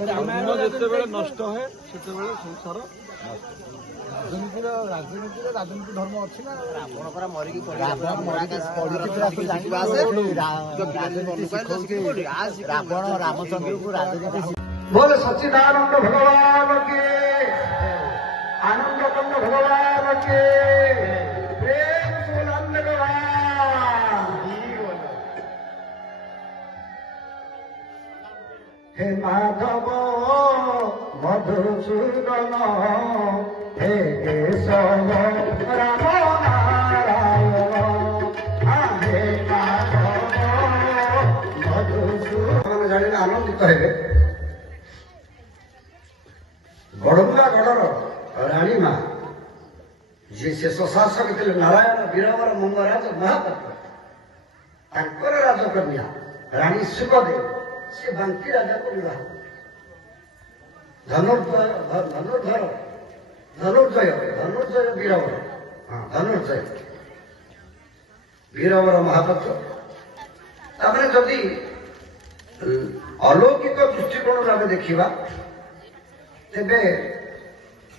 ଯେତେବେଳେ ନଷ୍ଟ ହୁଏ ସେତେବେଳେ ସଂସାର ରାଜନୀତି ଧର୍ମ ଅଛି ନା ଆପଣଙ୍କର ମରିକି ରାବଣ ରାମଚନ୍ଦ୍ରକୁ ରାଜନୀତି बोल सच्चिदानंद भगवान के आनंद कंद भगवान के प्रेम सोनंद भगवान हे माधव मधुसूदन हे केशव राम नारायण हे माधव मधुसूदन जाने आनंदित है गड़मुआगढ़ राणी माँ जी शेष शासक थे नारायण वीरवर मंगराज महापात्र राजकन्या राणी सुखदेव से बांकी राजा को विवाह धनुर्जय वीरवर धनुर्जय वीरवर महापात्र जदि अलौकिक दृष्टिकोण आम देखा तेबे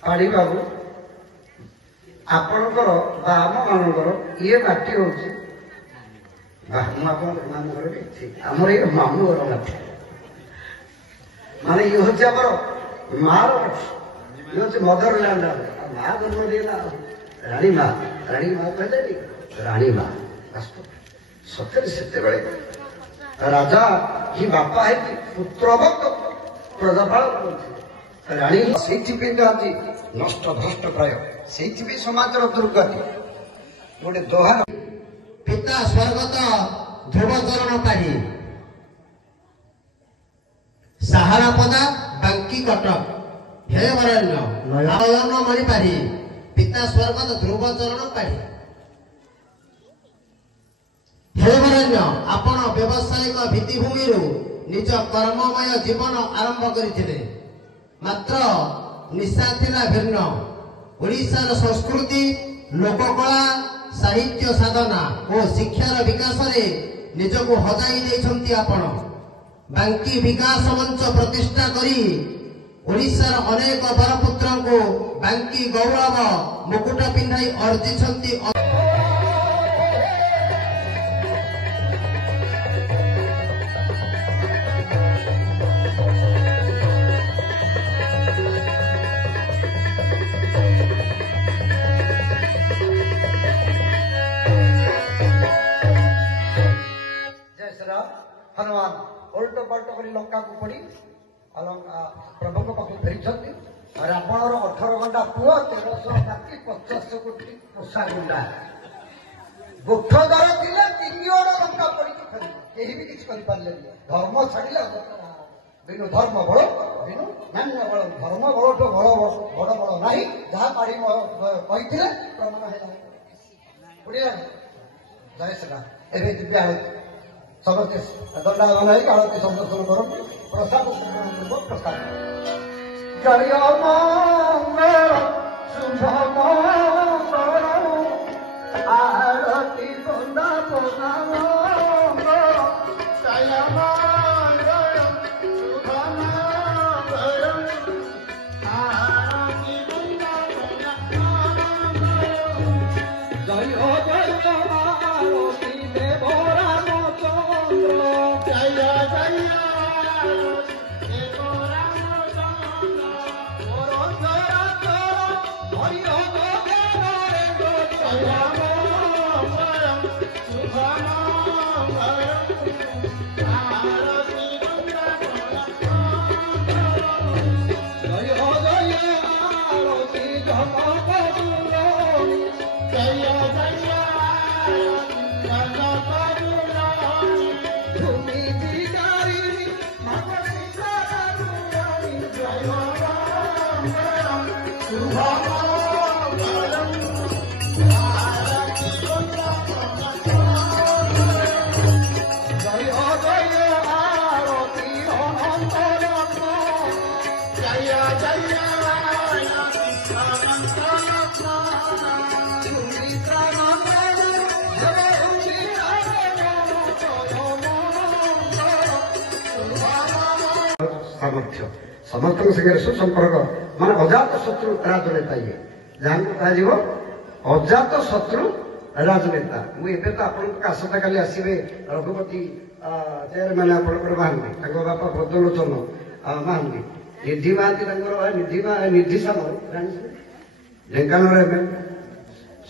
पाड़ी बाबू आपणकर आम मानकर ये माटी हूँ मामू घर भी आमर ये मामू घर माटी माने ये हूँ मार ये हूँ मदरलैंड माँ जन्म दिला राणी माँ कहले राणी माँ सत्य से राजा ही बापा है पुत्रवत प्रजापाल राणी से नष्ट भ्रष्ट प्राय से समाज दुर्गति गोटे दोहा पिता स्वर्गत ध्रुवचरण पाढ़ी साहारापदा बांकी कटक हे वरण्य नयन मणि पाढ़ी पिता स्वर्गत ध्रुवचरण पाढ़ी हे वरण्य आपण व्यावसायिक भित्तिभूमि निज कर्ममय जीवन आरंभ करथिले मात्र निशा थिला भिन्न ओडिशार संस्कृति लोककला साहित्य साधना और शिक्षार विकास रे निजको हजाई देछंती आपण बांकी विकास मंच प्रतिष्ठा करी ओडिशार अनेक बरपुत्र को बांकी गौरव मुकुट पिंधाई अर्जिछंती हनुमान उल्टो पल्टो कर लंका को पड़ी प्रभु को पाख फेरी रावणर 18 घंटा पुआ 1350 कोटी पोषा गुंडा गोठ द्वार थे 3 लंका पड़ी कहीं भी किसी करपारे धर्म छाड़ा बिनु धर्म बल बिनु नान्य बल धर्म बल तो बड़ बड़ बड़ ना जहाँ पाड़ी कही प्रमाण है उड़िया जय श्री राम एवं दिव्या समस्ते दंडावन आरती संदर्शन कर प्रसाद प्रसाद जय मंगल शुभ मंगल आरती दंडा प्रसाद जय मंगल शुभ मंगल आरती दंडा जय आरती देवरा सामर्थ्य समस्त संगे सुसंपर्क माने अजात शत्रु राजनेता ये जहाँ कह अजात शत्रु राजनेता मुझे तो आप आसता काली आसवे रघुपति चेयरमैन आपंकर महांती बापा भद्रलोचन महांती निधि महांती निधि साम ढेकाना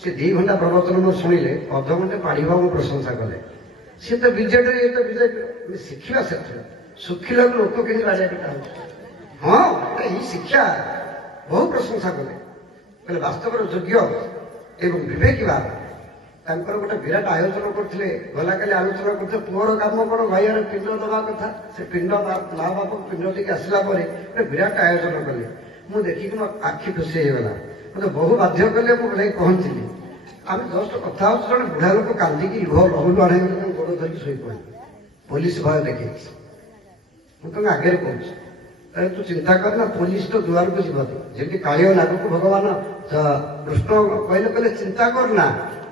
से 2 घंटा प्रवचन मैं शुणिले अधघंटे पाढ़ी बाबू प्रशंसा कले सी तो विजेड ये तो विजेड शिखा से सुखिला लोक के राजा पिटा हाँ ये शिक्षा बहु प्रशंसा कले कहले वास्तव योग्य एवं विवेकी बात तांकर गोटे विराट आयोजन करते गला काली आलोचना करते पुअर काम कौन भाइर पिंड दवा कथा से पिंड माँ बाप पिंड टे आसला विराट आयोजन कले मुझे देखिक मो आखि खुशी होगा मतलब बहु बाध्य कले मुझे पहुंचली आम जस्ट कथा जन बुढ़ा लोक कांदिकी लुह लहु लड़े गोड़ धरिक शोई पड़े पुलिस भय देखे मुझे आगे कहूँ तू चिंता करना पुलिस तो दुआर को जीव जमी कालिया नाग को भगवान कृष्ण कहले कहले चिंता करना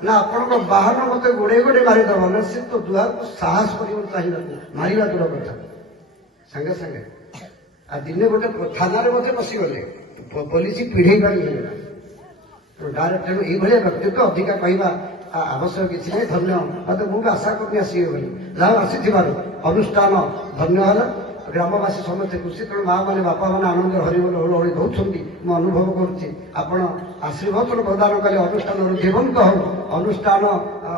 ना आपण बाहर मत गोड़े गोड़े मारिदेव ना सी तो दुआर को साहस कर चाहिए मारा दूर कथा सागे सागे आ दिने गोटे थाना मत पशिगले पुलिस पिढ़े पानी डायरेक्ट तेणु ये व्यक्तित्व अधिका कहवा आवश्यक किसी नहीं धन्य मत मुझे आशा करनी आसवे बोली जहाँ आसी अनुष्ठान धन्य है ग्रामवासी समस्ते खुशी तेणु माँ मैंने बापा मैंने आनंद हरिबोल हरि दौरान मुझे अनुभव करुँच आशीर्वचन प्रदान कले अनुष्ठान जीवंत हो अनुष्ठान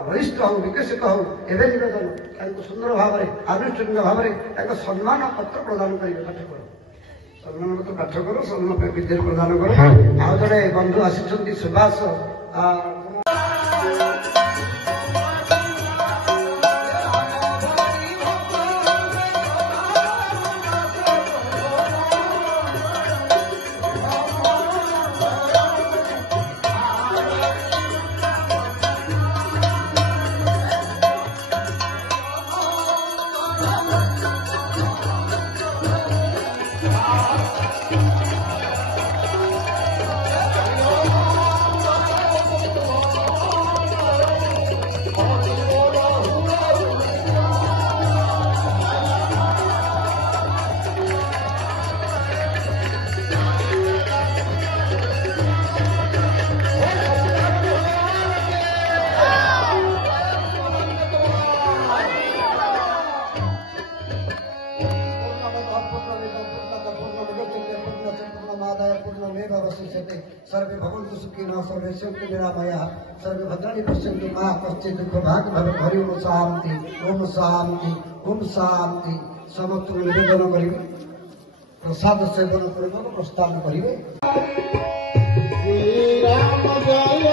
बलिष्ठ हो विकसित हो एवं निवेदन सुंदर भाव में आनुष्ठानिक भाव में सम्मान पत्र प्रदान करेंगे पाठ कर सम्मान पत्र पाठ कर सम्मान विद्या प्रदान कर आउ जड़े बंधु आसी सुभाष सर्वे भवन्तु सुखिनः सर्वे सन्तु निरामयाः सर्वे भद्राणि पश्यन्तु मा कश्चित् दुःखभाग् भवेत् हरि ओम शान्ति ओम शान्ति ओम शान्ति समस्त निवेदन करिवे प्रसाद सेवन पूर्वक प्रस्थान करिवे श्री राम जय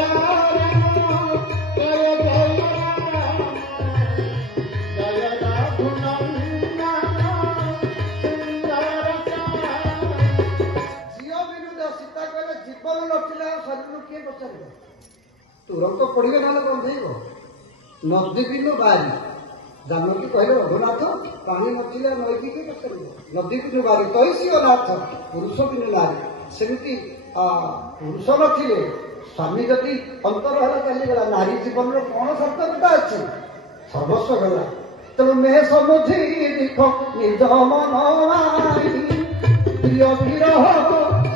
तुरंत पड़े ना बंधेब नदी बिनु बारी जानकी कहले रघुनाथ पानी नथिले नईकी किए पचार नदी बिनु बारी कही अनाथ पुरुष बिनु नारी सेमती पुरुष नथिले स्वामी जदि अंतर है चलीगला नारी जीवन में कौन सार्थकता अच्छे सर्वस्व गला तेणु मे समुझी देख निज मन प्रिय विरह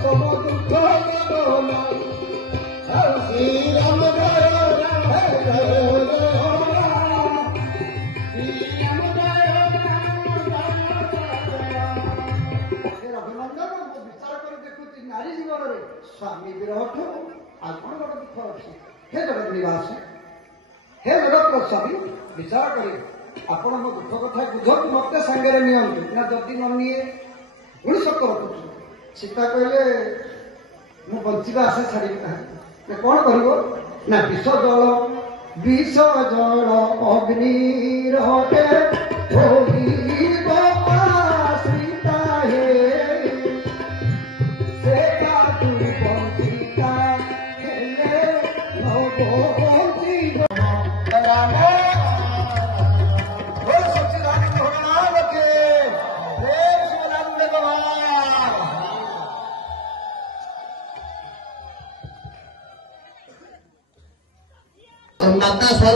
सब दुख श्रीराम नारी जीवन में स्वामी विरह आज कौन बड़ा दुख अच्छे हे जगत निवास हे जगत स्वामी विचार करें आप मो दुख कथा बुझ मत सांगे नियंतु ना जदि न निए पुणी सत रखुଛୁ सीता कहले मु बंचिबा आशा छाड़ी ना कौन कर ना विष जल अग्नि माता